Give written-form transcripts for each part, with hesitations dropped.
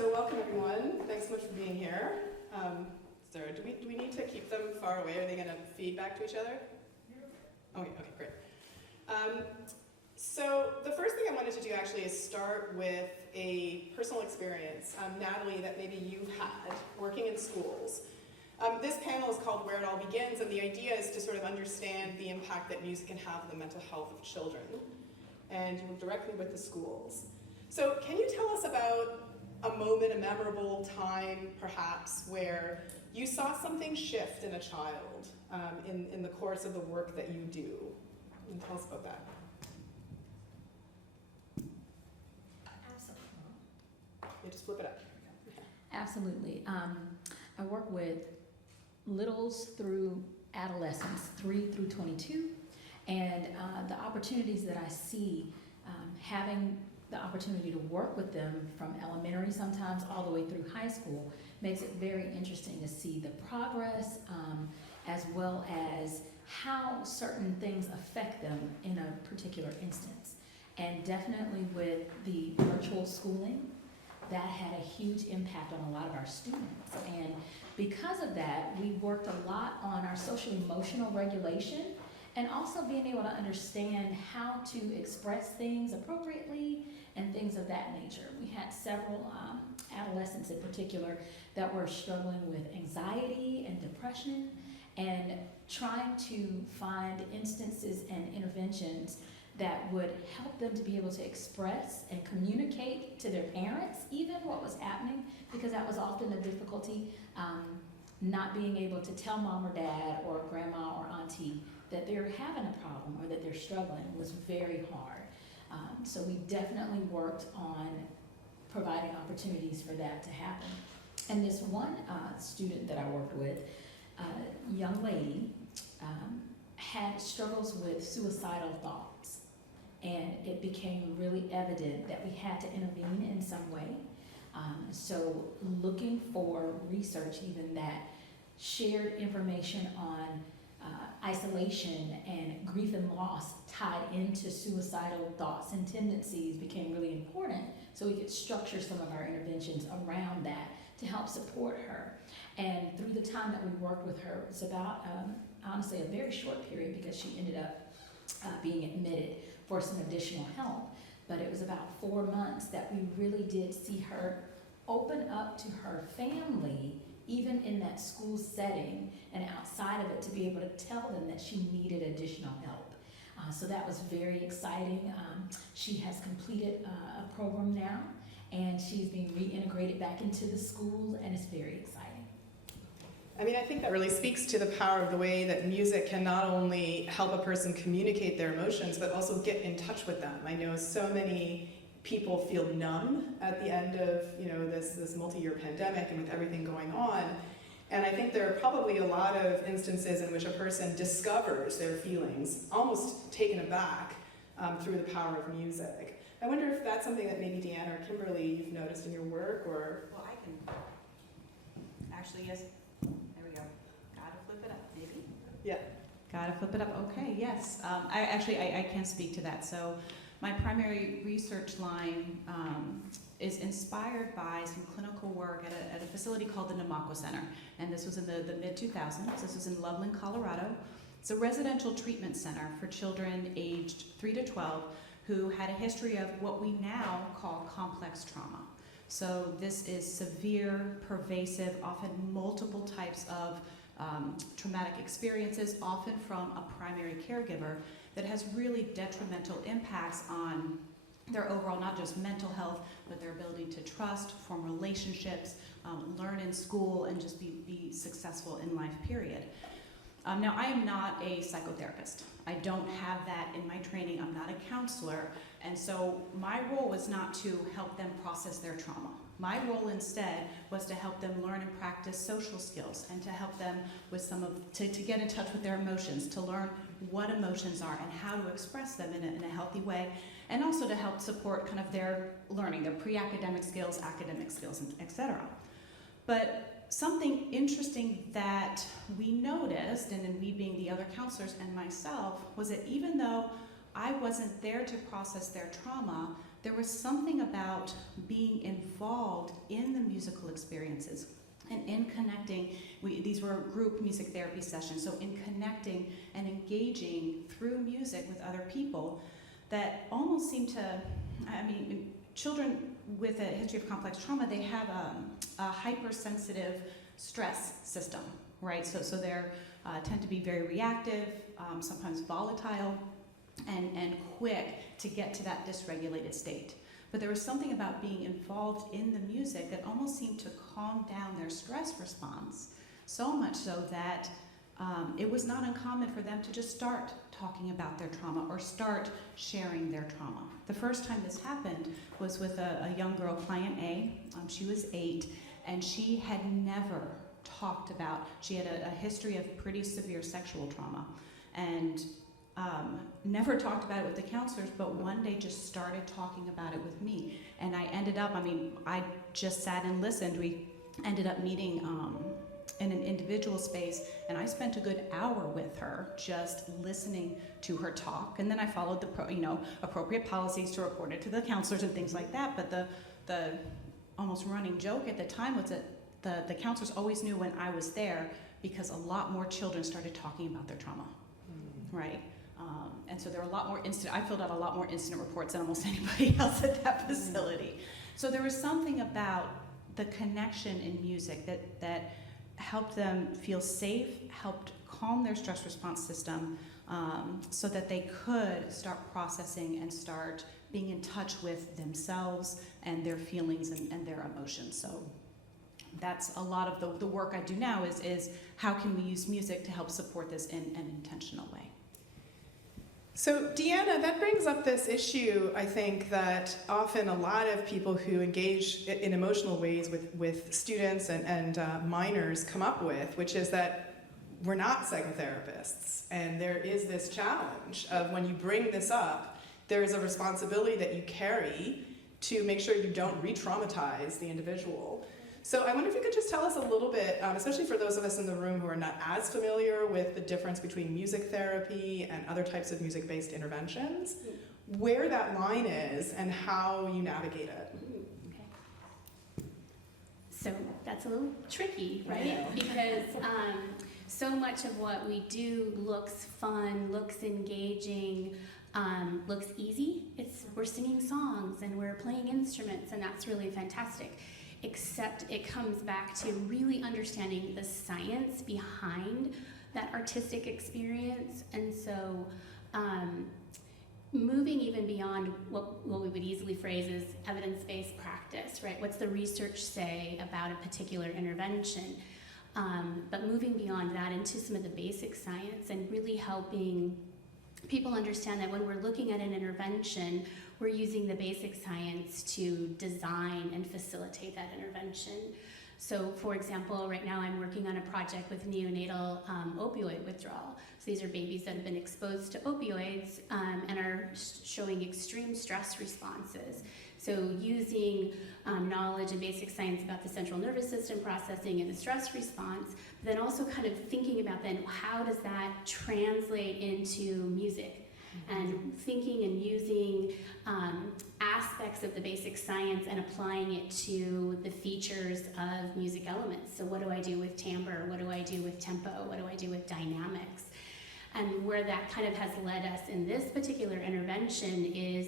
So welcome everyone. Thanks so much for being here. So do we need to keep them far away? Are they going to feed back to each other? Okay, great. So the first thing I wanted to do actually is start with a personal experience, Natalie, that maybe you've had working in schools. This panel is called Where It All Begins, and the idea is to sort of understand the impact that music can have on the mental health of children. And you work directly with the schools. So can you tell us about a moment, a memorable time, perhaps, where you saw something shift in a child in the course of the work that you do? Can you tell us about that? Absolutely. Yeah, just flip it up. Absolutely. I work with littles through adolescence, 3 through 22, and the opportunities that I see, having the opportunity to work with them from elementary sometimes all the way through high school makes it very interesting to see the progress as well as how certain things affect them in a particular instance. And definitely with the virtual schooling, that had a huge impact on a lot of our students. And because of that, we worked a lot on our social emotional regulation and also being able to understand how to express things appropriately and things of that nature. We had several adolescents in particular that were struggling with anxiety and depression and trying to find instances and interventions that would help them to be able to express and communicate to their parents even what was happening, because that was often a difficulty, not being able to tell mom or dad or grandma or auntie that they're having a problem or that they're struggling was very hard. So we definitely worked on providing opportunities for that to happen. And this one student that I worked with, a young lady, had struggles with suicidal thoughts. And it became really evident that we had to intervene in some way. So looking for research even that shared information on isolation and grief and loss tied into suicidal thoughts and tendencies became really important, so we could structure some of our interventions around that to help support her. And through the time that we worked with her, it was about, honestly, a very short period because she ended up being admitted for some additional help. But it was about 4 months that we really did see her open up to her family, even in that school setting and outside of it, to be able to tell them that she needed additional help. So that was very exciting. She has completed a program now, and she's being reintegrated back into the schools, and it's very exciting. I mean, I think that really speaks to the power of the way that music can not only help a person communicate their emotions, but also get in touch with them. I know so many people feel numb at the end of this multi-year pandemic and with everything going on. And I think there are probably a lot of instances in which a person discovers their feelings, almost taken aback through the power of music. I wonder if that's something that maybe Deanna or Kimberly you've noticed in your work, or... Well, I can actually, yes. There we go. Gotta flip it up, maybe. Yeah. Gotta flip it up. Okay, yes. I can speak to that. So my primary research line is inspired by some clinical work at a facility called the Namaqua Center. And this was in the mid-2000s. This was in Loveland, Colorado. It's a residential treatment center for children aged 3 to 12 who had a history of what we now call complex trauma. So this is severe, pervasive, often multiple types of traumatic experiences, often from a primary caregiver, that has really detrimental impacts on their overall, not just mental health, but their ability to trust, form relationships, learn in school, and just be successful in life, period. Now, I am not a psychotherapist. I don't have that in my training. I'm not a counselor. And so my role was not to help them process their trauma. My role instead was to help them learn and practice social skills and to help them with to get in touch with their emotions, to learn what emotions are and how to express them in a healthy way, and also to help support kind of their learning, their pre-academic skills, academic skills, etc. But something interesting that we noticed, and then we being the other counselors and myself, was that even though I wasn't there to process their trauma, there was something about being involved in the musical experiences and in connecting. These were group music therapy sessions, so in connecting and engaging through music with other people that almost seemed to, children with a history of complex trauma, they have a hypersensitive stress system, right? So they're tend to be very reactive, sometimes volatile, and quick to get to that dysregulated state. But there was something about being involved in the music that almost seemed to calm down their stress response, so much so that it was not uncommon for them to just start talking about their trauma or start sharing their trauma. The first time this happened was with a young girl, client A. She was 8, and she had never talked about, she had a history of pretty severe sexual trauma, and never talked about it with the counselors, but one day just started talking about it with me. And I ended up, I just sat and listened. We ended up meeting in an individual space, and I spent a good hour with her just listening to her talk. And then I followed the appropriate policies to report it to the counselors and things like that. But the almost running joke at the time was that the counselors always knew when I was there, because a lot more children started talking about their trauma, right? And so there were a lot more I filled out a lot more incident reports than almost anybody else at that facility. So there was something about the connection in music that helped them feel safe, helped calm their stress response system, so that they could start processing and start being in touch with themselves and their feelings and their emotions. So that's a lot of the work I do now is how can we use music to help support this in an intentional way. So Deanna, that brings up this issue, I think, that often a lot of people who engage in emotional ways with students and minors come up with, which is that we're not psychotherapists, and there is this challenge of when you bring this up, there is a responsibility that you carry to make sure you don't re-traumatize the individual. So I wonder if you could just tell us a little bit, especially for those of us in the room who are not as familiar with the difference between music therapy and other types of music-based interventions, where that line is and how you navigate it. Okay. So that's a little tricky, right? Because so much of what we do looks fun, looks engaging, looks easy. We're singing songs and we're playing instruments, and that's really fantastic. Except it comes back to really understanding the science behind that artistic experience. And so moving even beyond what we would easily phrase as evidence-based practice, right? What's the research say about a particular intervention? But moving beyond that into some of the basic science and really helping people understand that when we're looking at an intervention, we're using the basic science to design and facilitate that intervention. So for example, right now I'm working on a project with neonatal opioid withdrawal. So these are babies that have been exposed to opioids and are showing extreme stress responses. So using knowledge and basic science about the central nervous system processing and the stress response, but then also kind of thinking about then how does that translate into music? And thinking and using aspects of the basic science and applying it to the features of music elements. So what do I do with timbre? What do I do with tempo? What do I do with dynamics? And where that kind of has led us in this particular intervention is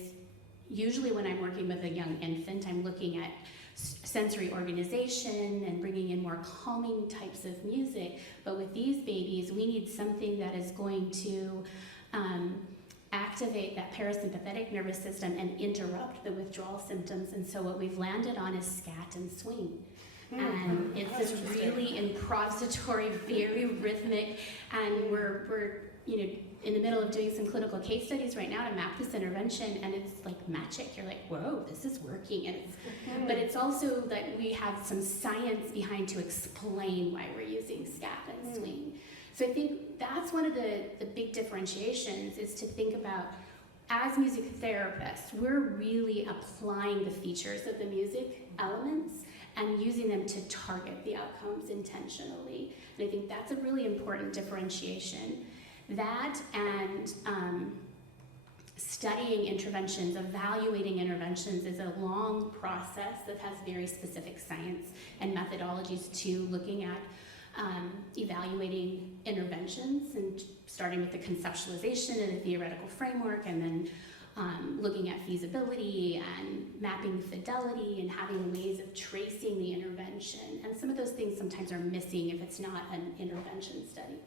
usually when I'm working with a young infant, I'm looking at sensory organization and bringing in more calming types of music. But with these babies, we need something that is going to activate that parasympathetic nervous system and interrupt the withdrawal symptoms. And so what we've landed on is scat and swing. And it's this really improvisatory, very rhythmic, and we're in the middle of doing some clinical case studies right now to map this intervention, and it's like magic. You're like, whoa, this is working. And but it's also that we have some science behind to explain why we're using scat and swing. So I think that's one of the big differentiations, is to think about, as music therapists, we're really applying the features of the music elements and using them to target the outcomes intentionally. And I think that's a really important differentiation. That and studying interventions, evaluating interventions is a long process that has very specific science and methodologies to looking at evaluating interventions, and starting with the conceptualization and the theoretical framework, and then looking at feasibility and mapping fidelity and having ways of tracing the intervention. And some of those things sometimes are missing if it's not an intervention study.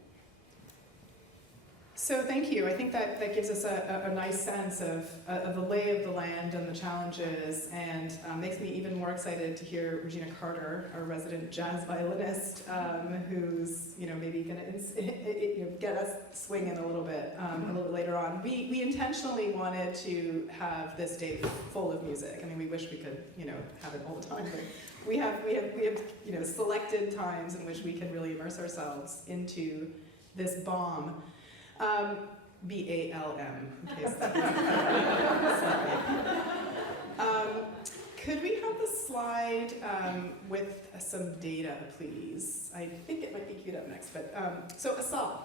So thank you. I think that gives us a nice sense of the lay of the land and the challenges, and makes me even more excited to hear Regina Carter, our resident jazz violinist, who's maybe going to get us swinging a little bit later on. We intentionally wanted to have this day full of music. I mean, we wish we could have it all the time, but we have selected times in which we can really immerse ourselves into this bomb. BALM, in case could we have the slide with some data, please? I think it might be queued up next, but so Asal.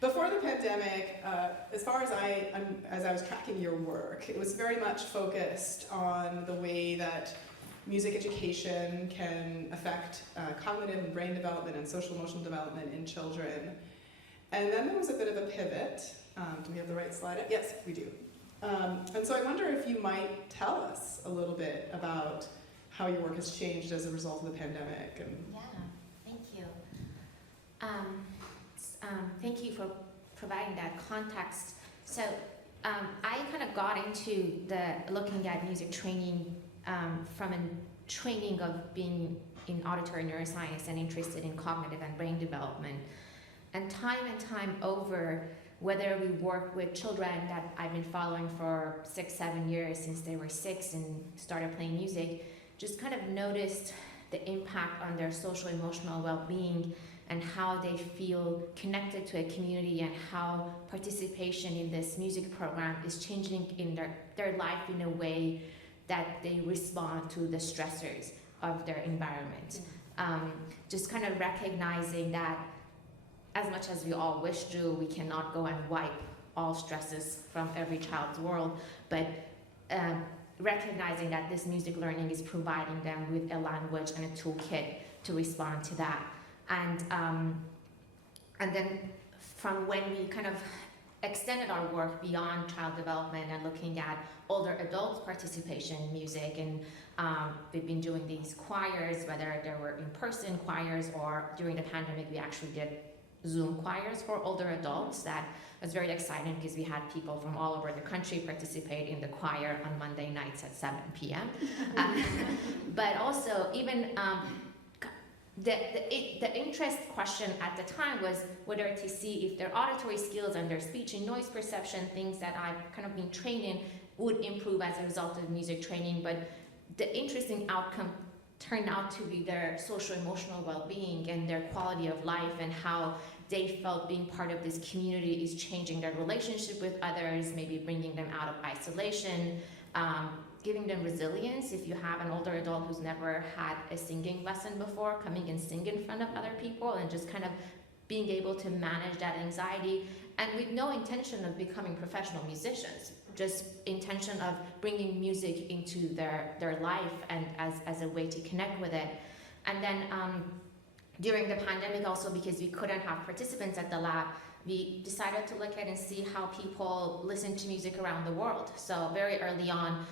Before the pandemic, as far as I was tracking your work, it was very much focused on the way that music education can affect cognitive and brain development and social emotional development in children. And then there was a bit of a pivot. Do we have the right slide? Yes, we do. And so I wonder if you might tell us a little bit about how your work has changed as a result of the pandemic. Yeah, thank you. Thank you for providing that context. So I kind of got into looking at music training from a training of being in auditory neuroscience and interested in cognitive and brain development. And time over, whether we work with children that I've been following for 6-7 years since they were 6 and started playing music, just kind of noticed the impact on their social emotional well-being and how they feel connected to a community, and how participation in this music program is changing in their life in a way that they respond to the stressors of their environment. Just kind of recognizing that as much as we all wish to, we cannot go and wipe all stresses from every child's world, but recognizing that this music learning is providing them with a language and a toolkit to respond to that. And then from when we kind of extended our work beyond child development and looking at older adults' participation in music, and we've been doing these choirs, whether there were in-person choirs or during the pandemic we actually did Zoom choirs for older adults. That was very exciting because we had people from all over the country participate in the choir on Monday nights at 7 p.m. But also even the interest question at the time was whether to see if their auditory skills and their speech and noise perception, things that I've kind of been trained in, would improve as a result of music training. But the interesting outcome turned out to be their social emotional well-being and their quality of life, and how they felt being part of this community is changing their relationship with others, maybe bringing them out of isolation, giving them resilience. If you have an older adult who's never had a singing lesson before, coming and sing in front of other people, and just kind of being able to manage that anxiety, and with no intention of becoming professional musicians, just intention of bringing music into their life and as a way to connect with it. And then during the pandemic also, because we couldn't have participants at the lab, we decided to look at and see how people listen to music around the world. So very early on,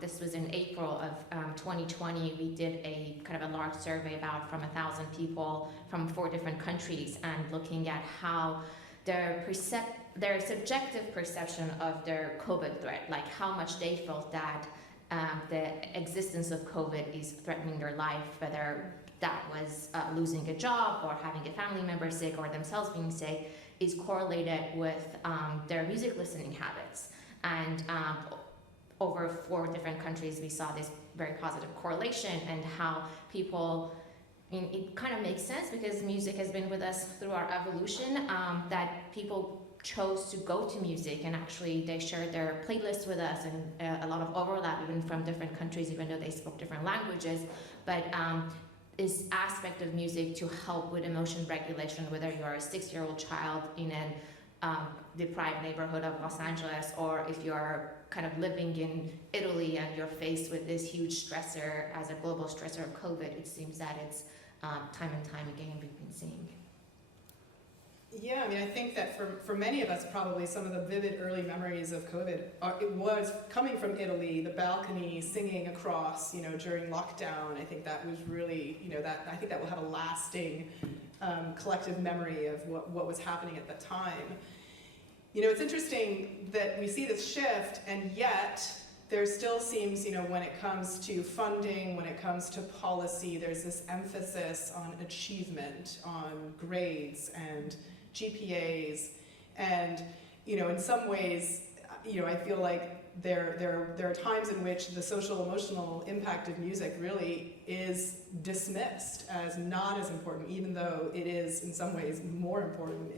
this was in April of 2020, we did a kind of a large survey about from 1,000 people from 4 different countries, and looking at how their subjective perception of their COVID threat, like how much they felt that the existence of COVID is threatening their life, whether that was losing a job or having a family member sick or themselves being sick, is correlated with their music listening habits. And over 4 different countries, we saw this very positive correlation, and how people, it kind of makes sense because music has been with us through our evolution, that people chose to go to music, and actually they shared their playlists with us, and a lot of overlap even from different countries, even though they spoke different languages. But this aspect of music to help with emotion regulation, whether you're a 6-year-old child in an deprived neighborhood of Los Angeles, or if you're kind of living in Italy and you're faced with this huge stressor as a global stressor of COVID, it seems that it's time and time again we've been seeing. Yeah, I mean, I think that for many of us, probably some of the vivid early memories of COVID, it was coming from Italy, the balcony, singing across, during lockdown. I think that was really, I think that will have a lasting collective memory of what was happening at the time. It's interesting that we see this shift, and yet there still seems, when it comes to funding, when it comes to policy, there's this emphasis on achievement, on grades and GPAs, and in some ways, I feel like there are times in which the social emotional impact of music really is dismissed as not as important, even though it is in some ways more important.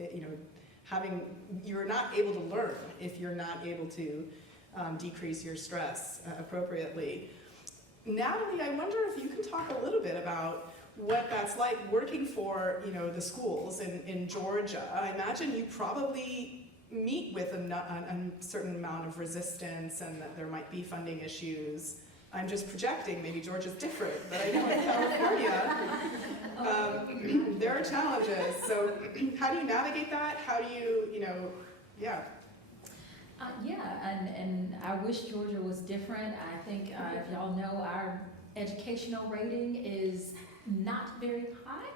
You're not able to learn if you're not able to decrease your stress appropriately. Natalie, I wonder if you can talk a little bit about what that's like working for the schools in Georgia. I imagine you probably meet with a certain amount of resistance, and that there might be funding issues. I'm just projecting, maybe Georgia's different, but I know in California there are challenges. So how do you navigate that? How do you, yeah. And I wish Georgia was different. I think if y'all know, our educational rating is not very high.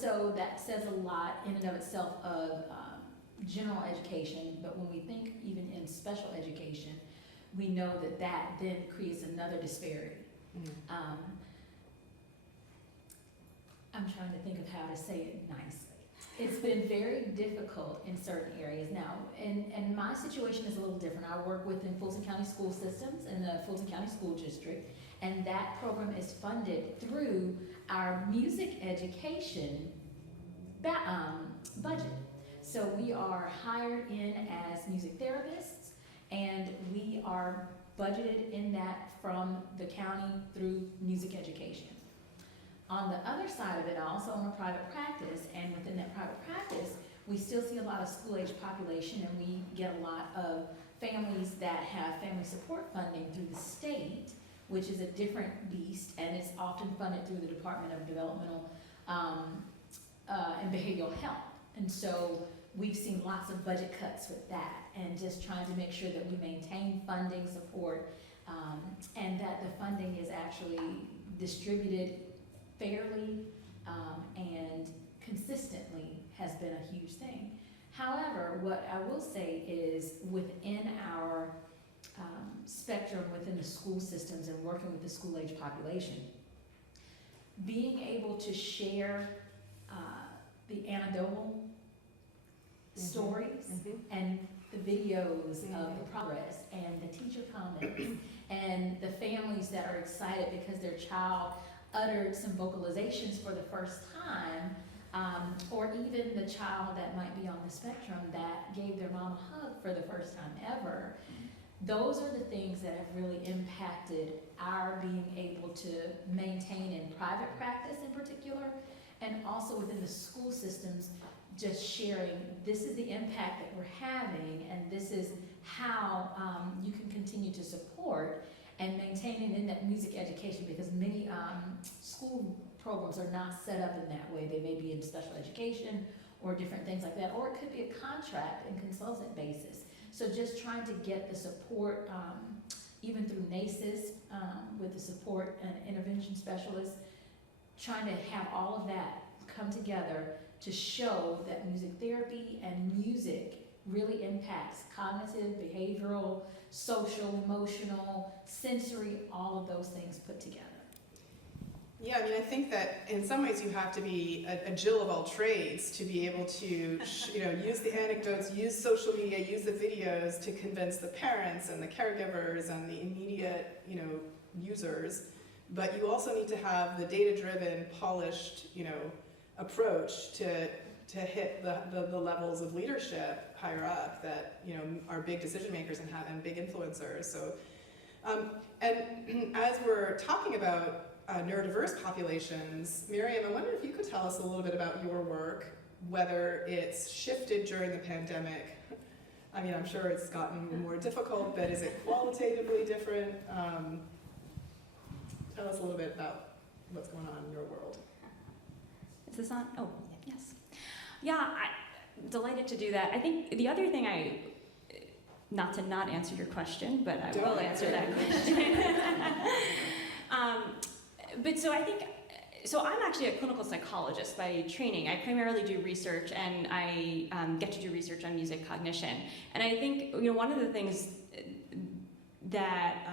So that says a lot in and of itself of general education, but when we think even in special education, we know that then creates another disparity. I'm trying to think of how to say it nicely. It's been very difficult in certain areas. Now, and my situation is a little different. I work within Fulton County School Systems in the Fulton County School District, and that program is funded through our music education budget. So we are hired in as music therapists, and we are budgeted in that from the county through music education. On the other side of it, I also own a private practice, and within that private practice, we still see a lot of school-age population, and we get a lot of families that have family support funding through the state, which is a different beast, and it's often funded through the Department of Developmental and Behavioral Health. And so we've seen lots of budget cuts with that, and just trying to make sure that we maintain funding support, and that the funding is actually distributed fairly and consistently has been a huge thing. However, what I will say is within our spectrum within the school systems and working with the school-age population, being able to share the anecdotal stories and the videos of the progress and the teacher comments and the families that are excited because their child uttered some vocalizations for the first time, or even the child that might be on the spectrum that gave their mom a hug for the first time ever. Those are the things that have really impacted our being able to maintain in private practice in particular, and also within the school systems, just sharing, this is the impact that we're having, and this is how you can continue to support and maintaining in that music education, because many school programs are not set up in that way. They may be in special education or different things like that, or it could be a contract and consultant basis. So just trying to get the support, even through NACES, with the support and intervention specialists, trying to have all of that come together to show that music therapy and music really impacts cognitive, behavioral, social, emotional, sensory, all of those things put together. Yeah, I mean, I think that in some ways you have to be a Jill of all trades to be able to, use the anecdotes, use social media, use the videos to convince the parents and the caregivers and the immediate, users. But you also need to have the data-driven, polished, approach to hit the levels of leadership higher up that are big decision makers and big influencers. So, and as we're talking about neurodiverse populations, Miriam, I wonder if you could tell us a little bit about your work whether it's shifted during the pandemic. I mean, I'm sure it's gotten more difficult, but is it qualitatively different? Tell us a little bit about what's going on in your world. Is this on? Oh, yes. Yeah, I'm delighted to do that. I think the other thing not to not answer your question, but I will answer that question. But so I think, so I'm actually a clinical psychologist by training. I primarily do research, and I get to do research on music cognition. And I think, one of the things that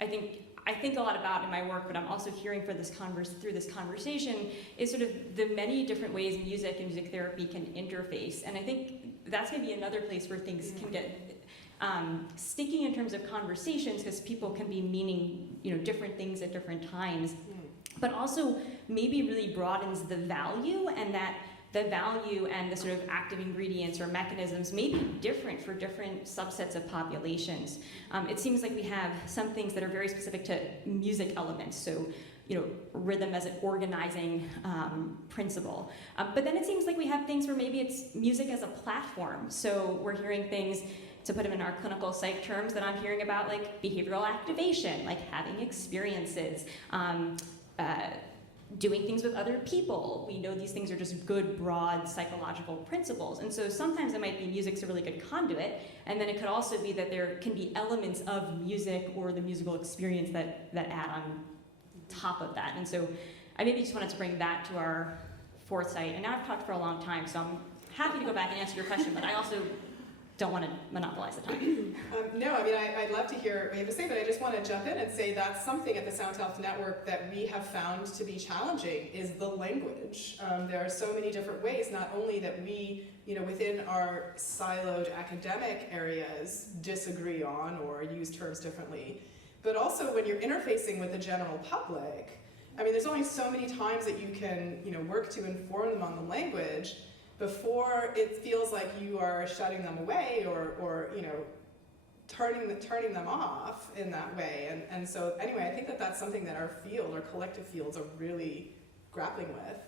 I think a lot about in my work, but I'm also hearing through this conversation, is sort of the many different ways music and music therapy can interface. And I think that's maybe another place where things can get sticky in terms of conversations, because people can be meaning different things at different times, but also maybe really broadens the value, and that the value and the sort of active ingredients or mechanisms may be different for different subsets of populations. It seems like we have some things that are very specific to music elements, so rhythm as an organizing principle. But then it seems like we have things where maybe it's music as a platform. So we're hearing things, to put them in our clinical psych terms, that I'm hearing about, like behavioral activation, like having experiences, doing things with other people. We know these things are just good, broad psychological principles. And so sometimes it might be music's a really good conduit, and then it could also be that there can be elements of music or the musical experience that add on top of that. And so I maybe just wanted to bring that to our foresight. And now I've talked for a long time, so I'm happy to go back and answer your question, but I also don't want to monopolize the time. No, I mean, I'd love to hear what you have to say, but I just want to jump in and say that's something at the Sound Health Network that we have found to be challenging, is the language. There are so many different ways, not only that we, within our siloed academic areas disagree on or use terms differently, but also when you're interfacing with the general public. I mean, there's only so many times that you can, work to inform them on the language before it feels like you are shutting them away or turning them off in that way. And so anyway, I think that that's something that our field, our collective fields, are really grappling with.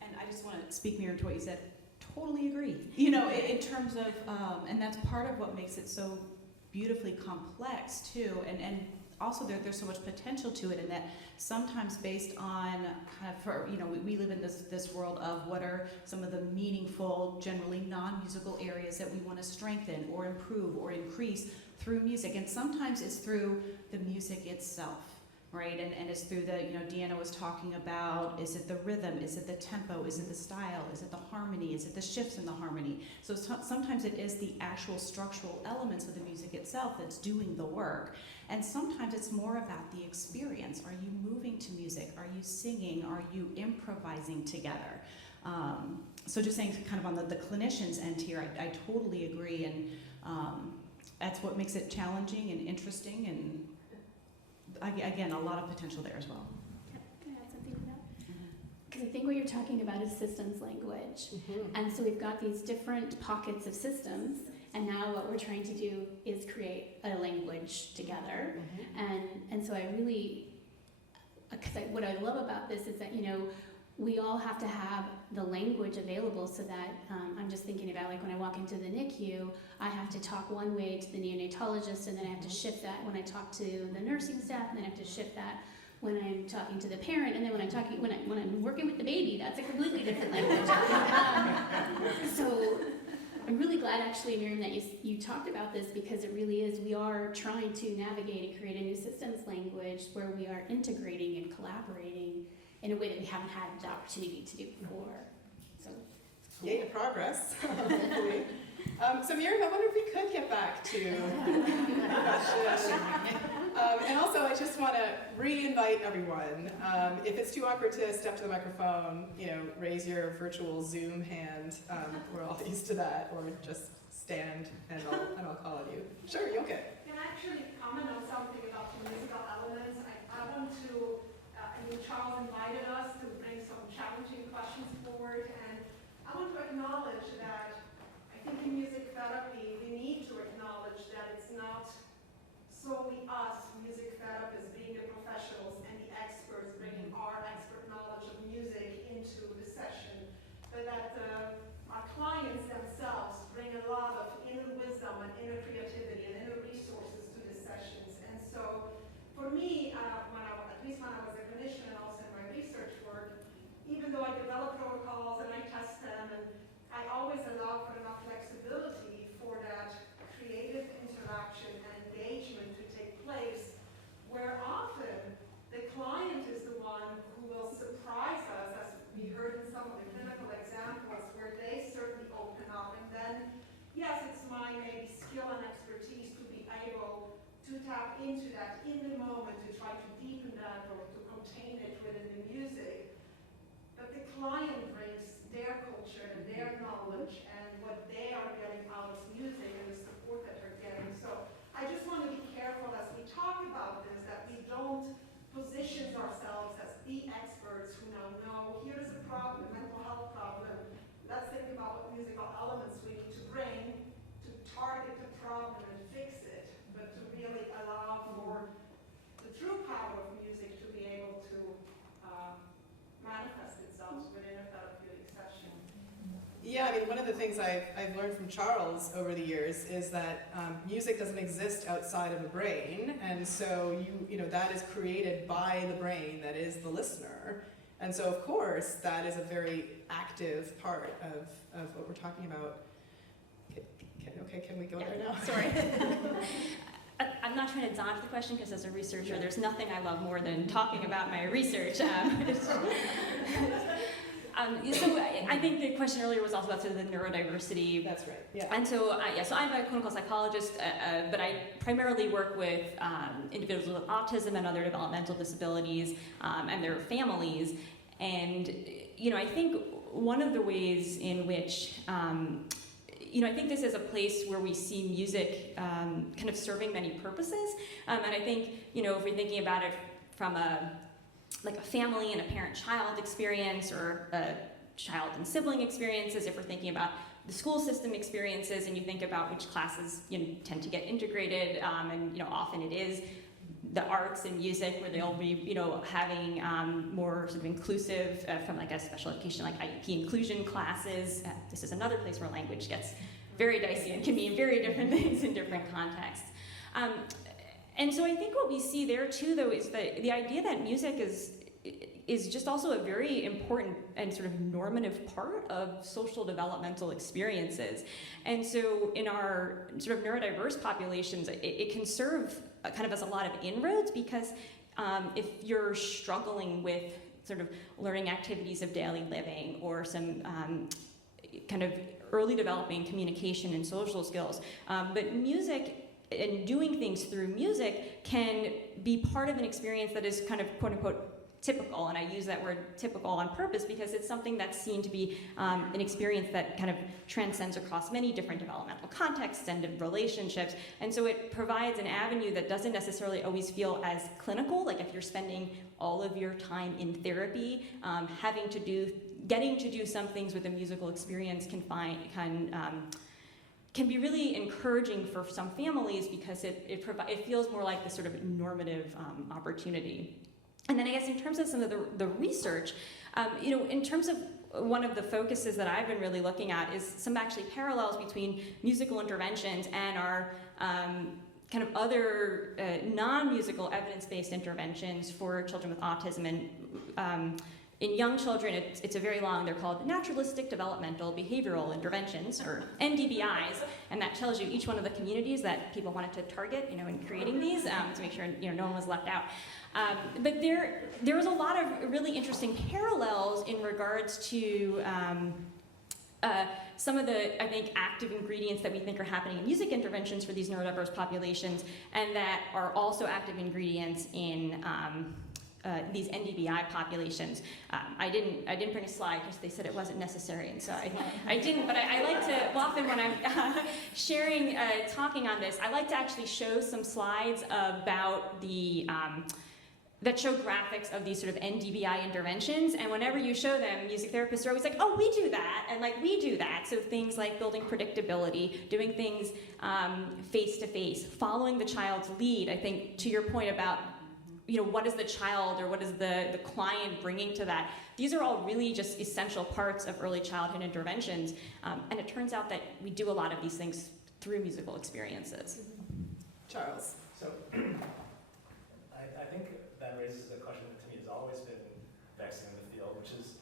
And I just want to speak mirror to what you said. Totally agree. In terms of, and that's part of what makes it so beautifully complex too. And also there's so much potential to it, in that sometimes based on we live in this world of what are some of the meaningful, generally non-musical areas that we want to strengthen or improve or increase through music, and sometimes it's through the music itself, right? And it's through the, Deanna was talking about, is it the rhythm, is it the tempo, is it the style, is it the harmony, is it the shifts in the harmony? So sometimes it is the actual structural elements of the music itself that's doing the work. And sometimes it's more about the experience. Are you moving to music? Are you singing? Are you improvising together? So just saying, kind of on the clinician's end here, I totally agree, and that's what makes it challenging and interesting, and again, a lot of potential there as well. Can I add something to that? Because I think what you're talking about is systems language. And so we've got these different pockets of systems, and now what we're trying to do is create a language together. And so I really, what I love about this is that, we all have to have the language available, so that I'm just thinking about, like, when I walk into the NICU, I have to talk one way to the neonatologist, and then I have to shift that when I talk to the nursing staff, and then I have to shift that when I'm talking to the parent, and then when I'm working with the baby, that's a completely different language. So I'm really glad, actually, Miriam, that you talked about this, because it really is, we are trying to navigate and create a new systems language where we are integrating and collaborating in a way that we haven't had the opportunity to do before. So, Yay to progress, hopefully. So Miriam, I wonder if we could get back to and also, I just want to re-invite everyone. If it's too awkward to step to the microphone, raise your virtual Zoom hand. We're all used to that, or just stand and I'll call on you. Sure, you okay? Can I actually comment on something about the musical elements? I want to, Charles invited us to bring some challenging questions forward, and I want to acknowledge that I think in music therapy, we need to acknowledge that it's not solely us, music therapists, being the professionals and the experts, bringing our expert knowledge of music into the session. Yeah, I mean, one of the things I've learned from Charles over the years is that music doesn't exist outside of the brain, and so you know that is created by the brain that is the listener, and so of course that is a very active part of what we're talking about. Can we go there now? Sorry. I'm not trying to dodge the question because as a researcher, there's nothing I love more than talking about my research. So I think the question earlier was also about sort of the neurodiversity. That's right. Yeah. And so, so I'm a clinical psychologist, but I primarily work with individuals with autism and other developmental disabilities and their families. And I think one of the ways in which I think this is a place where we see music kind of serving many purposes. And I think, if we're thinking about it from a family and a parent-child experience, or a child and sibling experiences, if we're thinking about the school system experiences, and you think about which classes tend to get integrated, and often it is the arts and music where they'll be having more sort of inclusive from like a special education like IEP inclusion classes. This is another place where language gets very dicey and can mean very different things in different contexts. And so I think what we see there too, though, is the idea that music is just also a very important and sort of normative part of social developmental experiences. And so in our sort of neurodiverse populations, it can serve kind of as a lot of inroads, because if you're struggling with sort of learning activities of daily living, or some kind of early developing communication and social skills, but music and doing things through music can be part of an experience that is kind of quote unquote typical, and I use that word typical on purpose because it's something that's seen to be an experience that kind of transcends across many different developmental contexts and relationships, and so it provides an avenue that doesn't necessarily always feel as clinical. Like if you're spending all of your time in therapy, getting to do some things with a musical experience can be really encouraging for some families, because it feels more like this sort of normative opportunity. And then I guess in terms of some of the research, in terms of one of the focuses that I've been really looking at is some actually parallels between musical interventions and our kind of other non-musical evidence-based interventions for children with autism. And in young children, it's a very long, they're called Naturalistic, Developmental, Behavioral Interventions, or NDBIs, and that tells you each one of the communities that people wanted to target, in creating these, to make sure no one was left out. But there was a lot of really interesting parallels in regards to some of the, I think, active ingredients that we think are happening in music interventions for these neurodiverse populations, and that are also active ingredients in these NDBI populations. I didn't bring a slide because they said it wasn't necessary, and so I didn't. But I like to, often when I'm sharing, talking on this, I like to actually show some slides about the that show graphics of these sort of NDBI interventions, and whenever you show them, music therapists are always like, oh, we do that, and like, we do that. So things like building predictability, doing things face-to-face, following the child's lead. I think to your point about, what is the child or what is the client bringing to that? These are all really just essential parts of early childhood interventions, and it turns out that we do a lot of these things through musical experiences. Charles. So I think that raises a question that to me has always been vexing in the field, which is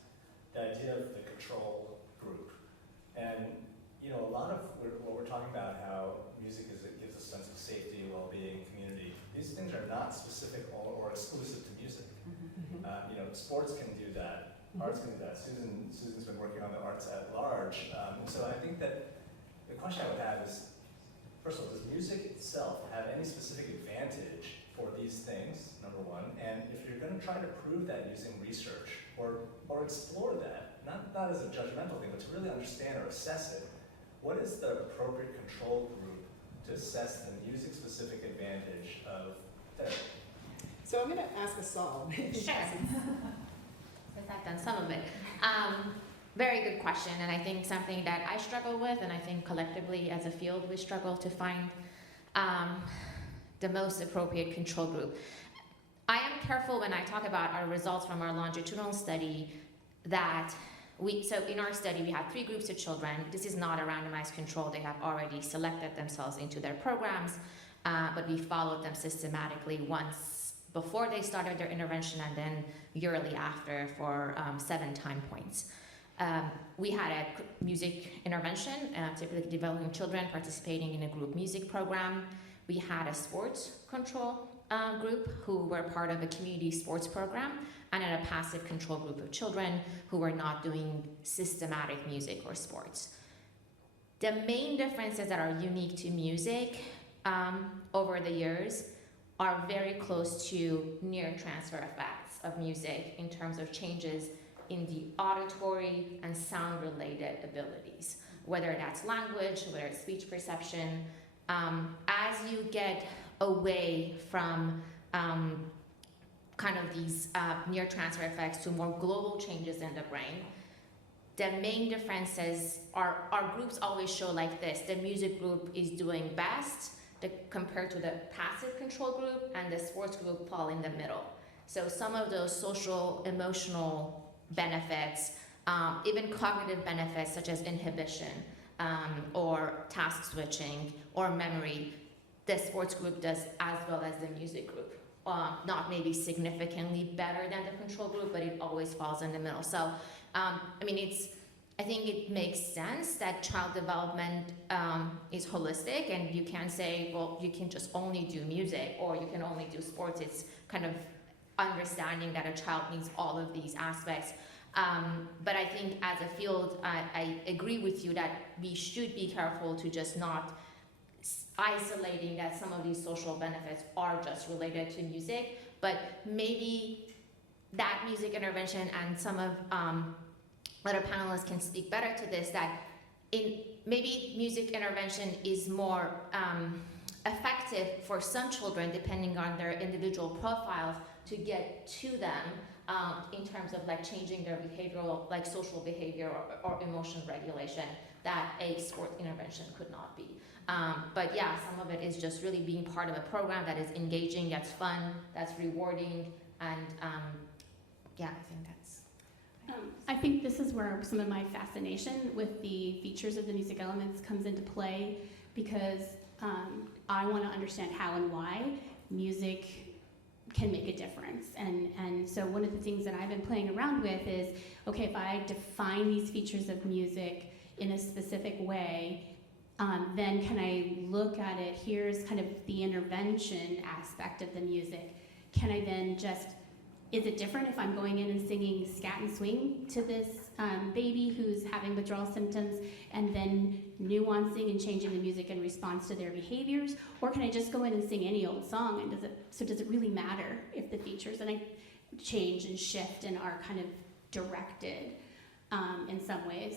the idea of the control group. And a lot of what we're talking about, how music gives a sense of safety, well-being, community. These things are not specific or exclusive to music. Sports can do that. Arts can do that. Susan's been working on the arts at large. And so I think that the question I would have is, first of all, does music itself have any specific advantage for these things, number one? And if you're going to try to prove that using research, or explore that, not as a judgmental thing, but to really understand or assess it, what is the appropriate control group to assess the music-specific advantage of therapy? So I'm going to ask Asal. Sure. I've done some of it. Very good question, and I think something that I struggle with, and I think collectively as a field we struggle to find the most appropriate control group. I am careful when I talk about our results from our longitudinal study that So in our study, we had 3 groups of children. This is not a randomized control. They have already selected themselves into their programs, but we followed them systematically once before they started their intervention and then yearly after for 7 time points. We had a music intervention, typically developing children participating in a group music program. We had a sports control group who were part of a community sports program, and then a passive control group of children who were not doing systematic music or sports. The main differences that are unique to music over the years are very close to near transfer effects of music in terms of changes in the auditory and sound related abilities, whether that's language, whether it's speech perception. As you get away from kind of these near transfer effects to more global changes in the brain, the main differences are, our groups always show like this. The music group is doing best compared to the passive control group, and the sports group fall in the middle. So some of those social, emotional benefits, even cognitive benefits such as inhibition or task switching or memory, the sports group does as well as the music group. Not maybe significantly better than the control group, but it always falls in the middle. So, I think it makes sense that child development is holistic, and you can't say, well, you can just only do music or you can only do sports. It's kind of understanding that a child needs all of these aspects. But I think as a field, I agree with you that we should be careful to just not isolating that some of these social benefits are just related to music, but maybe that music intervention, and some of other panelists can speak better to this, that maybe music intervention is more effective for some children depending on their individual profiles to get to them in terms of like changing their behavioral, like social behavior or emotion regulation, that a sports intervention could not be. But yeah, some of it is just really being part of a program that is engaging, that's fun, that's rewarding, and yeah, I think that's. I think this is where some of my fascination with the features of the music elements comes into play, because I want to understand how and why music can make a difference. And so one of the things that I've been playing around with is, okay, if I define these features of music in a specific way, then can I look at it, here's kind of the intervention aspect of the music. Can I then just, is it different if I'm going in and singing scat and swing to this baby who's having withdrawal symptoms, and then nuancing and changing the music in response to their behaviors? Or can I just go in and sing any old song, and does it really matter if the features and I change and shift and are kind of directed in some ways?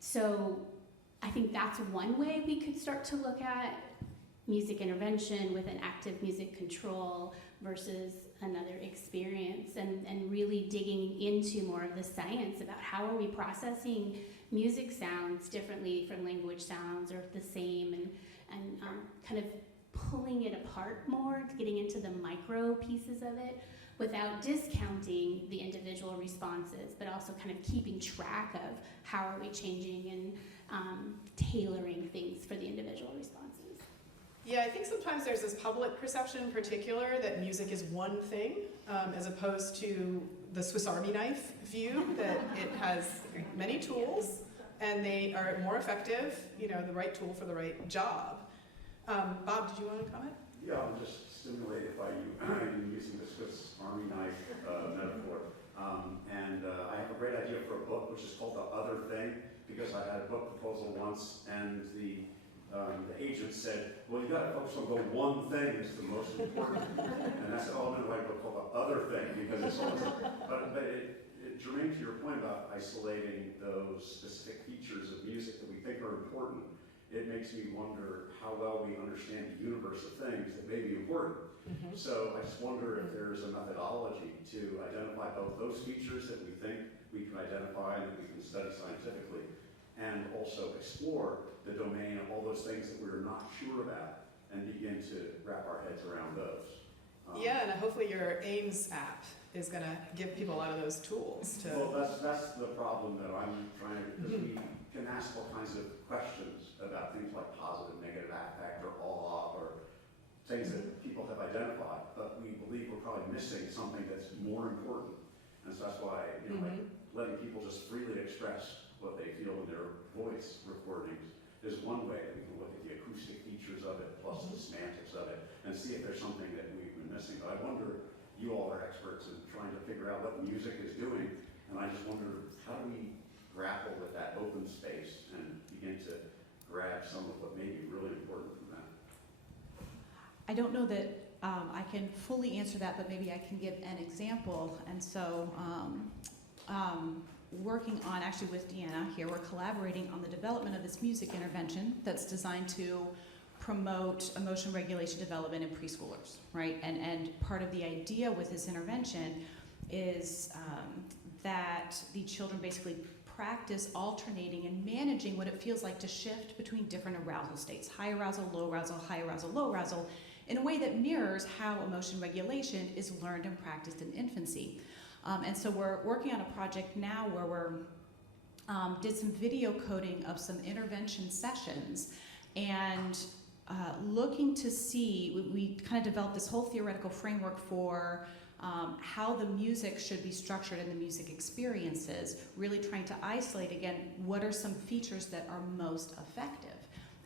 So I think that's one way we could start to look at music intervention with an active music control versus another experience, and really digging into more of the science about how are we processing music sounds differently from language sounds, or the same, and kind of pulling it apart more, getting into the micro pieces of it without discounting the individual responses, but also kind of keeping track of how are we changing and tailoring things for the individual responses. Yeah, I think sometimes there's this public perception in particular that music is one thing, as opposed to the Swiss Army knife view, that it has many tools and they are more effective, the right tool for the right job. Bob, did you want to comment? Yeah, I'm just stimulated by you using the Swiss Army knife metaphor. And I have a great idea for a book which is called The Other Thing, because I had a book proposal once, and the agent said, well, you got to focus on the one thing is the most important. And I said, oh, I'm going to write a book called The Other Thing, because it's always, but germane to your point about isolating those specific features of music that we think are important, it makes me wonder how well we understand the universe of things that may be important. Mm-hmm. So I just wonder if there's a methodology to identify both those features that we think we can identify and that we can study scientifically, and also explore the domain of all those things that we're not sure about and begin to wrap our heads around those. Yeah, and hopefully your AIMS app is going to give people a lot of those tools to. Well, that's the problem that I'm trying to, because we can ask all kinds of questions about things like positive, negative affect, or awe, or things that people have identified, but we believe we're probably missing something that's more important. And so that's why, like letting people just freely express what they feel in their voice recordings is one way that we can look at the acoustic features of it, plus the semantics of it, and see if there's something that we've been missing. But I wonder, you all are experts in trying to figure out what music is doing, and I just wonder, how do we grapple with that open space and begin to grab some of what may be really important from that? I don't know that I can fully answer that, but maybe I can give an example. And so, working on, actually with Deanna here, we're collaborating on the development of this music intervention that's designed to promote emotion regulation development in preschoolers, right? And part of the idea with this intervention is that the children basically practice alternating and managing what it feels like to shift between different arousal states, high arousal, low arousal, low arousal, in a way that mirrors how emotion regulation is learned and practiced in infancy. And so we're working on a project now where we're did some video coding of some intervention sessions and looking to see, we kind of developed this whole theoretical framework for how the music should be structured in the music experiences, really trying to isolate, again, what are some features that are most effective.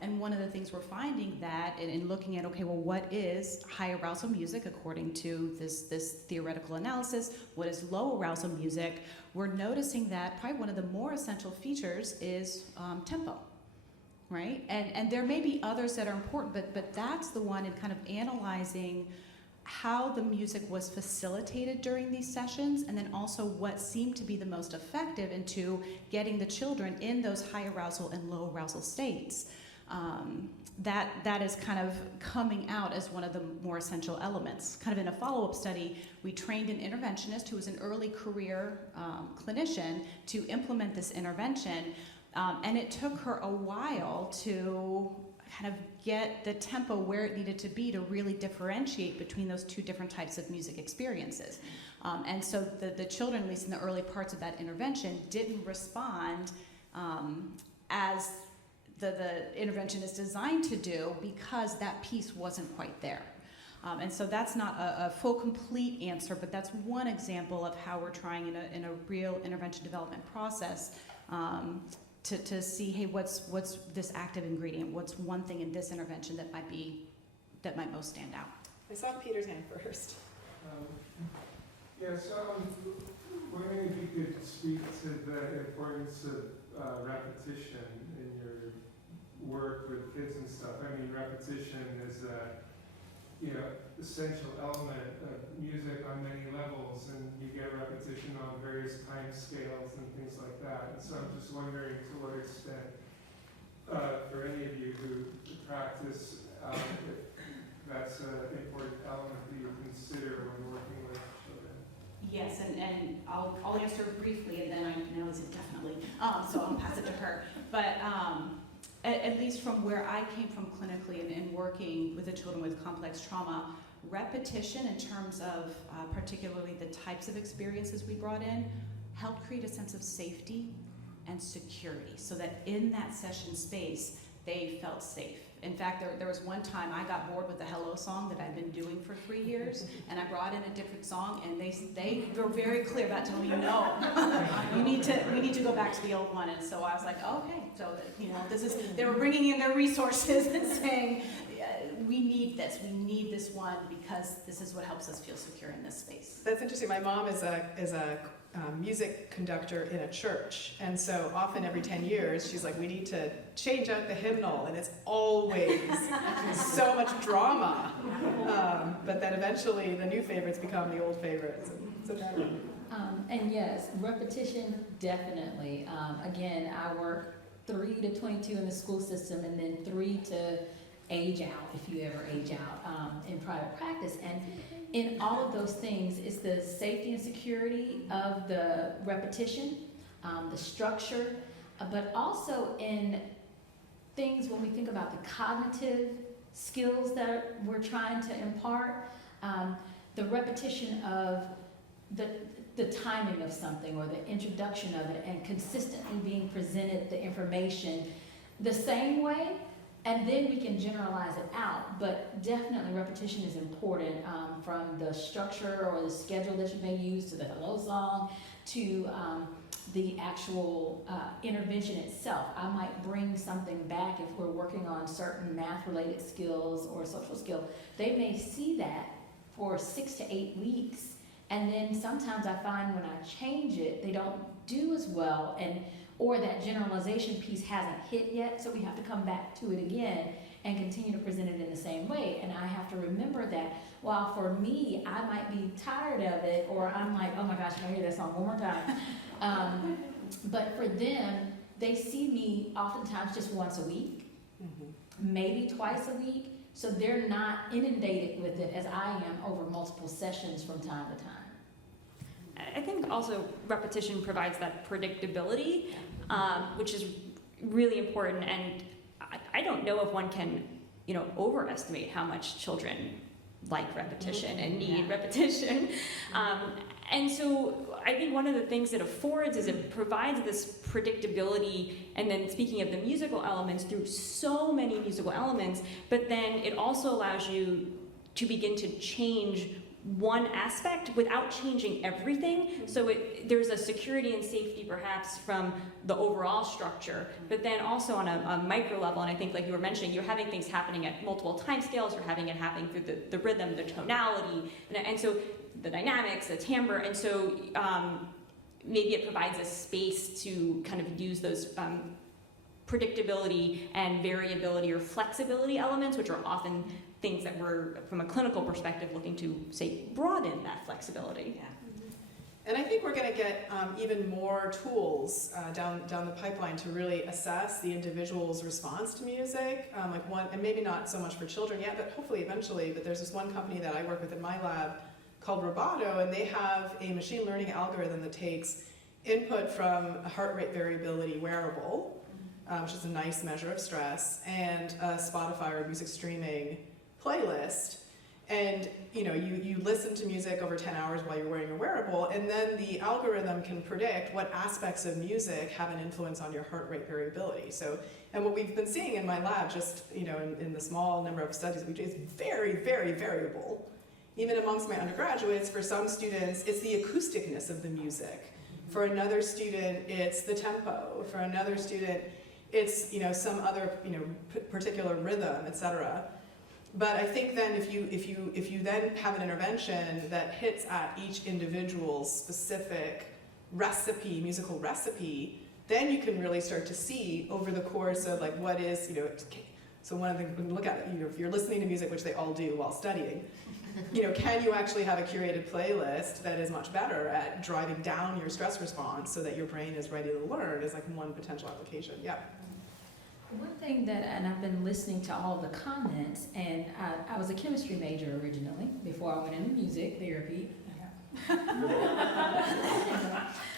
And one of the things we're finding that, in looking at, okay, well, what is high arousal music according to this theoretical analysis? What is low arousal music? We're noticing that probably one of the more essential features is tempo, right? And there may be others that are important, but that's the one in kind of analyzing how the music was facilitated during these sessions, and then also what seemed to be the most effective into getting the children in those high arousal and low arousal states. That is kind of coming out as one of the more essential elements. Kind of in a follow-up study, we trained an interventionist who was an early career clinician to implement this intervention, and it took her a while to kind of get the tempo where it needed to be to really differentiate between those two different types of music experiences. And so the children, at least in the early parts of that intervention, didn't respond as the intervention is designed to do because that piece wasn't quite there. And so that's not a full, complete answer, but that's one example of how we're trying in a real intervention development process to see, hey, what's this active ingredient? What's one thing in this intervention that might most stand out? I saw Peter's hand first. Yes, wondering if you could speak to the importance of repetition in your work with kids and stuff. I mean, repetition is a essential element of music on many levels, and you get repetition on various time scales and things like that. And so I'm just wondering to what extent, for any of you who practice, if that's an important element that you consider when working with children. Yes, and I'll answer briefly, and then I know it's definitely, so I'll pass it to her. But at least from where I came from clinically and working with the children with complex trauma, repetition in terms of particularly the types of experiences we brought in helped create a sense of safety and security so that in that session space, they felt safe. In fact, there was one time I got bored with the Hello song that I'd been doing for 3 years, and I brought in a different song, and they were very clear about telling me, no, we need to go back to the old one. And so I was like, okay, so they were bringing in their resources and saying, we need this one because this is what helps us feel secure in this space. That's interesting. My mom is a music conductor in a church, and so often every 10 years she's like, we need to change out the hymnal, and it's always so much drama, but then eventually the new favorites become the old favorites. So and yes, repetition, definitely. Again, I work 3 to 22 in the school system, and then 3 to age out, if you ever age out, in private practice. And in all of those things is the safety and security of the repetition, the structure, but also in things when we think about the cognitive skills that we're trying to impart, the repetition of the timing of something or the introduction of it, and consistently being presented the information the same way, and then we can generalize it out. But definitely repetition is important, from the structure or the schedule that you may use to the hello song to the actual intervention itself. I might bring something back if we're working on certain math-related skills or social skill. They may see that for 6 to 8 weeks, and then sometimes I find when I change it, they don't do as well, or that generalization piece hasn't hit yet, so we have to come back to it again and continue to present it in the same way. And I have to remember that while for me, I might be tired of it, or I'm like, oh my gosh, can I hear that song one more time? But for them, they see me oftentimes just once a week, maybe twice a week, so they're not inundated with it as I am over multiple sessions from time to time. I think also repetition provides that predictability, which is really important. And I don't know if one can, overestimate how much children like repetition and need repetition. And so I think one of the things it affords is it provides this predictability, and then speaking of the musical elements, through so many musical elements, but then it also allows you to begin to change one aspect without changing everything. So there's a security and safety perhaps from the overall structure, but then also on a micro level, and I think like you were mentioning, you're having things happening at multiple time scales, you're having it happening through the rhythm, the tonality, and so the dynamics, the timbre, and so maybe it provides a space to kind of use those predictability and variability or flexibility elements, which are often things that we're, from a clinical perspective, looking to, say, broaden that flexibility. Yeah. And I think we're going to get even more tools down the pipeline to really assess the individual's response to music. And maybe not so much for children yet, but hopefully eventually. But there's this one company that I work with in my lab called Roboto, and they have a machine learning algorithm that takes input from a heart rate variability wearable, which is a nice measure of stress, and a Spotify or music streaming playlist, and you listen to music over 10 hours while you're wearing your wearable, and then the algorithm can predict what aspects of music have an influence on your heart rate variability. So, and what we've been seeing in my lab, just in the small number of studies we do, is very, very variable. Even amongst my undergraduates, for some students, it's the acousticness of the music. For another student, it's the tempo. For another student, it's some other particular rhythm, etc. But I think then if you then have an intervention that hits at each individual's specific recipe, musical recipe, then you can really start to see over the course of like what is, so one of the things we can look at, if you're listening to music, which they all do while studying, can you actually have a curated playlist that is much better at driving down your stress response so that your brain is ready to learn is like one potential application. Yeah. One thing and I've been listening to all of the comments, and I was a chemistry major originally before I went into music therapy.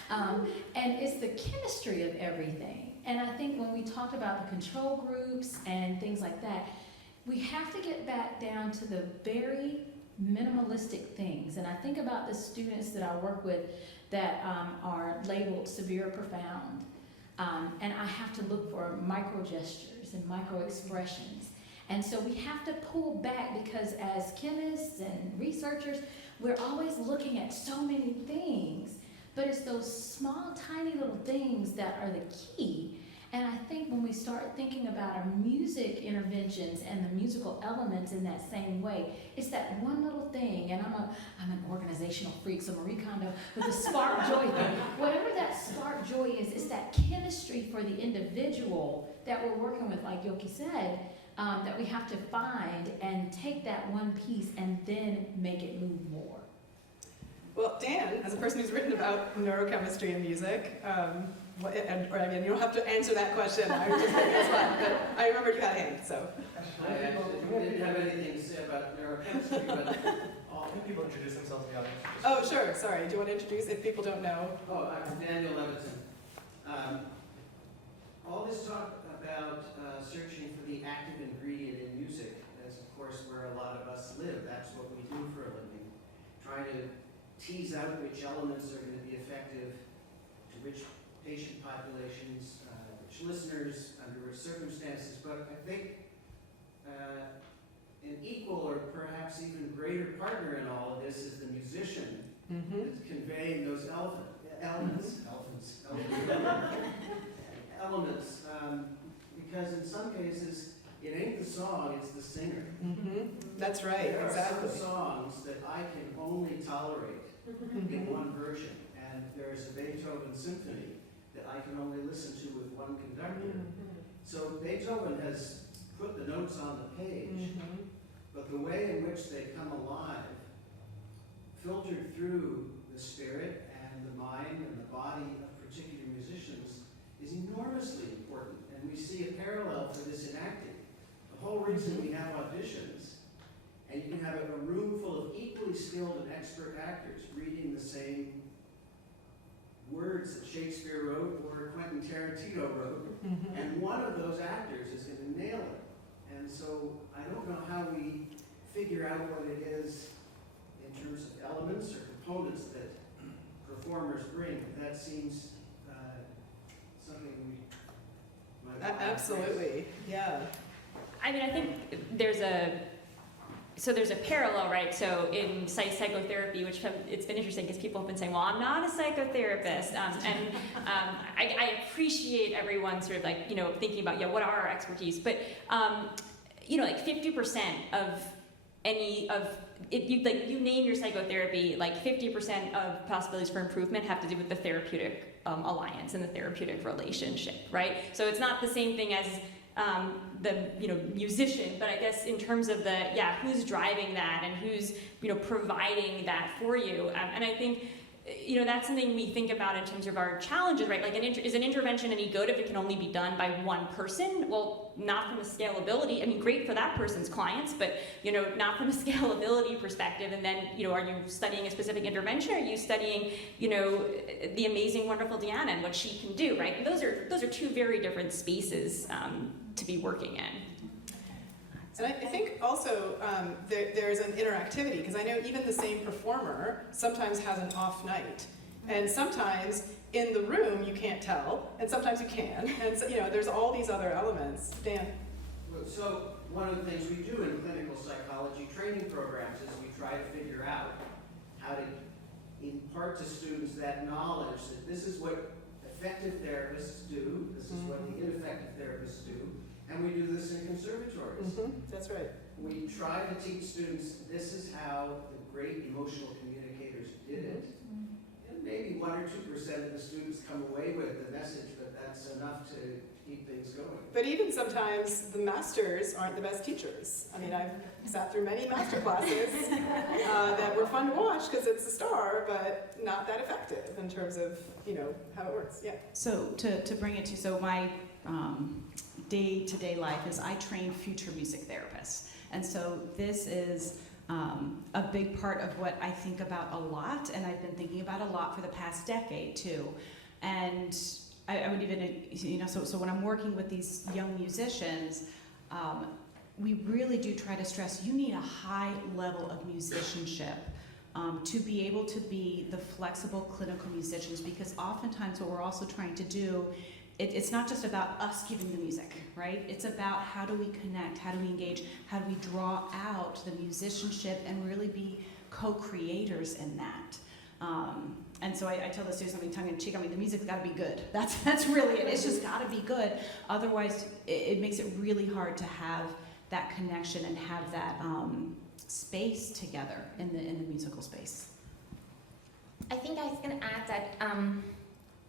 And it's the chemistry of everything. And I think when we talked about the control groups and things like that, we have to get back down to the very minimalistic things. And I think about the students that I work with that are labeled severe or profound. And I have to look for micro gestures and micro expressions. And so we have to pull back, because as chemists and researchers, we're always looking at so many things, but it's those small, tiny little things that are the key. And I think when we start thinking about our music interventions and the musical elements in that same way, it's that one little thing. And I'm an organizational freak, so Marie Kondo with the spark joy thing. Whatever that spark joy is, it's that chemistry for the individual that we're working with, like Yoki said, that we have to find and take that one piece and then make it move more. Well, Dan, as a person who's written about neurochemistry and music, you don't have to answer that question. I was just thinking as well, but I remembered you had a hand, so. I actually didn't have anything to say about neurochemistry, but Can people introduce themselves to the audience? Oh, sure. Sorry. Do you want to introduce, if people don't know? I'm Daniel Levinson. All this talk about searching for the active ingredient in music is, of course, where a lot of us live. That's what we do for a living. Trying to tease out which elements are going to be effective to which patient populations, which listeners, under which circumstances, but I think an equal or perhaps even greater partner in all of this is the musician that's conveying those elements, because in some cases, it ain't the song, it's the singer. That's right, There exactly. are some songs that I can only tolerate in one version, and there's a Beethoven symphony that I can only listen to with one conductor. So Beethoven has put the notes on the page, but the way in which they come alive, filtered through the spirit and the mind and the body of particular musicians, is enormously important. And we see a parallel for this in acting. The whole reason we have auditions, and you can have a room full of equally skilled and expert actors reading the same words that Shakespeare wrote or Quentin Tarantino wrote, and one of those actors is going to nail it. And so I don't know how we figure out what it is in terms of elements or components that performers bring. That seems something we might want to Absolutely, yeah. I mean, I think there's a parallel, right? So in psychotherapy, which it's been interesting because people have been saying, well, I'm not a psychotherapist. I appreciate everyone sort of like, you know, thinking about, yeah, what are our expertise? But, you know, like 50% of if you name your psychotherapy, like 50% of possibilities for improvement have to do with the therapeutic alliance and the therapeutic relationship, right? So it's not the same thing as the musician, but I guess in terms of who's driving that and who's providing that for you, and I think that's something we think about in terms of our challenges, right? Like is an intervention any good if it can only be done by one person? Well, not from a scalability. I mean, great for that person's clients, but not from a scalability perspective. And then are you studying a specific intervention? Or are you studying the amazing, wonderful Deanna and what she can do, right? And those are two very different spaces to be working in. And I think also there's an interactivity, because I know even the same performer sometimes has an off night. And sometimes in the room you can't tell, and sometimes you can. And so, there's all these other elements. Dan? So one of the things we do in clinical psychology training programs is we try to figure out how to impart to students that knowledge that this is what effective therapists do, this is what the ineffective therapists do, and we do this in conservatories. That's right. We try to teach students this is how the great emotional communicators did it. And maybe 1 or 2% of the students come away with the message, but that's enough to keep things going. But even sometimes the masters aren't the best teachers. I mean, I've sat through many master classes that were fun to watch because it's a star, but not that effective in terms of, how it works. Yeah. So to bring it to, so my day-to-day life is I train future music therapists. And so this is a big part of what I think about a lot, and I've been thinking about a lot for the past decade too. And I would even, so when I'm working with these young musicians, we really do try to stress you need a high level of musicianship to be able to be the flexible clinical musicians, because oftentimes what we're also trying to do, it's not just about us giving the music, right? It's about how do we connect, how do we engage, how do we draw out the musicianship and really be co-creators in that. And so I tell the students something tongue in cheek, I mean, the music's gotta be good. That's really it, it's just gotta be good. Otherwise, it makes it really hard to have that connection and have that space together in the musical space. I think I was going to add that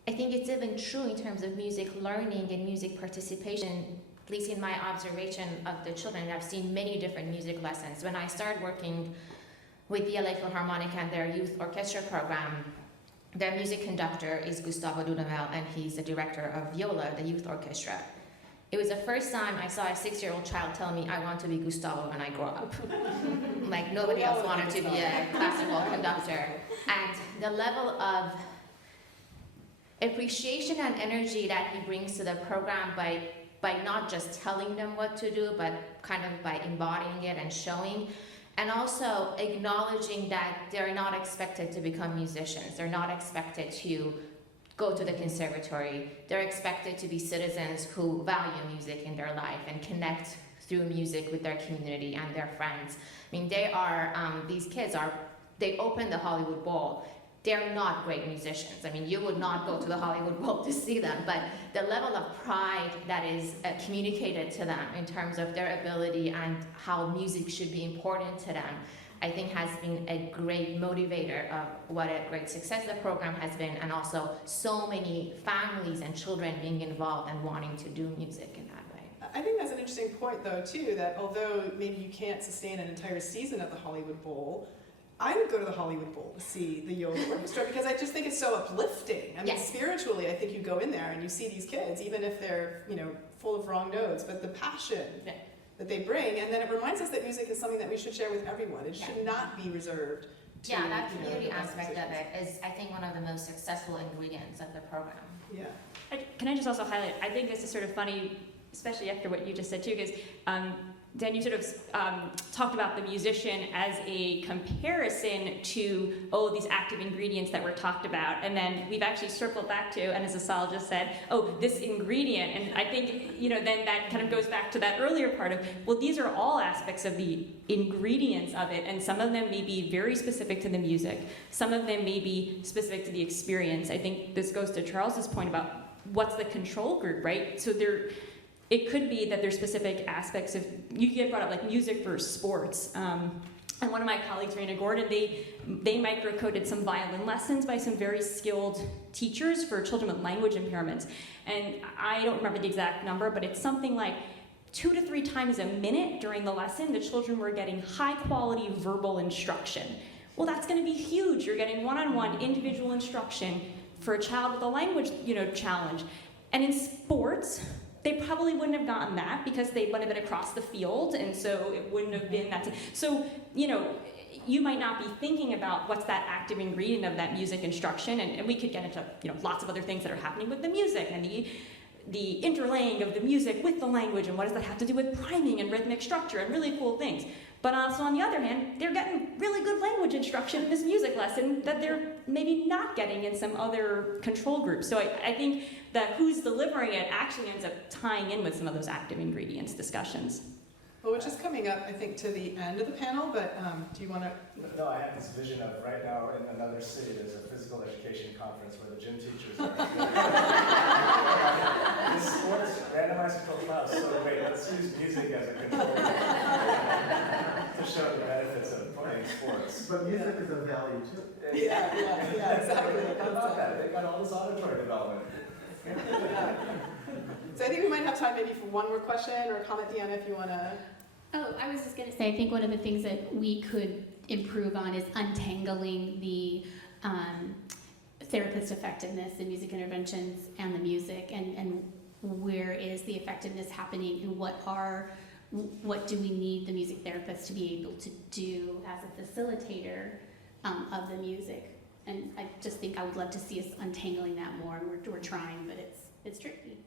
I think it's even true in terms of music learning and music participation, at least in my observation of the children. I've seen many different music lessons. When I started working with the LA Philharmonic and their youth orchestra program, their music conductor is Gustavo Dudamel, and he's the director of Viola, the youth orchestra. It was the first time I saw a 6-year-old child tell me, I want to be Gustavo when I grow up. Like nobody else wanted to be a classical conductor. And the level of appreciation and energy that he brings to the program by not just telling them what to do, but kind of by embodying it and showing. and also acknowledging that they're not expected to become musicians. They're not expected to go to the conservatory. They're expected to be citizens who value music in their life and connect through music with their community and their friends. I mean, these kids they open the Hollywood Bowl. They're not great musicians. I mean, you would not go to the Hollywood Bowl to see them, but the level of pride that is communicated to them in terms of their ability and how music should be important to them, I think has been a great motivator of what a great success the program has been, and also so many families and children being involved and wanting to do music in that way. I think that's an interesting point, though, too, that although maybe you can't sustain an entire season at the Hollywood Bowl, I would go to the Hollywood Bowl to see the Yoga Orchestra because I just think it's so uplifting. I mean, Yes. Spiritually, I think you go in there and you see these kids, even if they're, full of wrong notes, but the passion Yeah. that they bring, and then it reminds us that music is something that we should share with everyone. It should not be reserved to, Yeah, that community the best aspect of musicians. it is, I think, one of the most successful ingredients of the program. Yeah. Can I just also highlight, I think this is sort of funny, especially after what you just said too, because Dan, you sort of talked about the musician as a comparison to, these active ingredients that were talked about. And then we've actually circled back to, and as Asal just said, this ingredient. And I think, then that kind of goes back to that earlier part of, well, these are all aspects of the ingredients of it. And some of them may be very specific to the music. Some of them may be specific to the experience. I think this goes to Charles's point about what's the control group, right? So it could be that there's specific aspects of, you get brought up like music versus sports. And one of my colleagues, Regina Gordon, they micro-coded some violin lessons by some very skilled teachers for children with language impairments. And I don't remember the exact number, but it's something like 2 to 3 times a minute during the lesson, the children were getting high quality verbal instruction. Well, that's gonna be huge. You're getting one-on-one individual instruction for a child with a language, challenge. And in sports, they probably wouldn't have gotten that because they would have been across the field, and so it wouldn't have been that. So, you might not be thinking about what's that active ingredient of that music instruction, and we could get into, lots of other things that are happening with the music and the interlaying of the music with the language, and what does that have to do with priming and rhythmic structure and really cool things. But also on the other hand, they're getting really good language instruction in this music lesson that they're maybe not getting in some other control group. So I think that who's delivering it actually ends up tying in with some of those active ingredients discussions. Well, which is coming up, I think, to the end of the panel, but do you want to? No, I have this vision of right now in another city, there's a physical education conference where the gym teachers are. This sports randomized control trial is so great. Let's use music as a control to show the benefits of playing sports. But music is a value too. Yeah, exactly. I love that. They got all this auditory development. So I think we might have time maybe for one more question or comment, Deanna, if you want to. Oh, I was just going to say, I think one of the things that we could improve on is untangling the therapist effectiveness in music interventions and the music, and where is the effectiveness happening, and what do we need the music therapist to be able to do as a facilitator of the music. And I just think I would love to see us untangling that more, and we're trying, but it's tricky.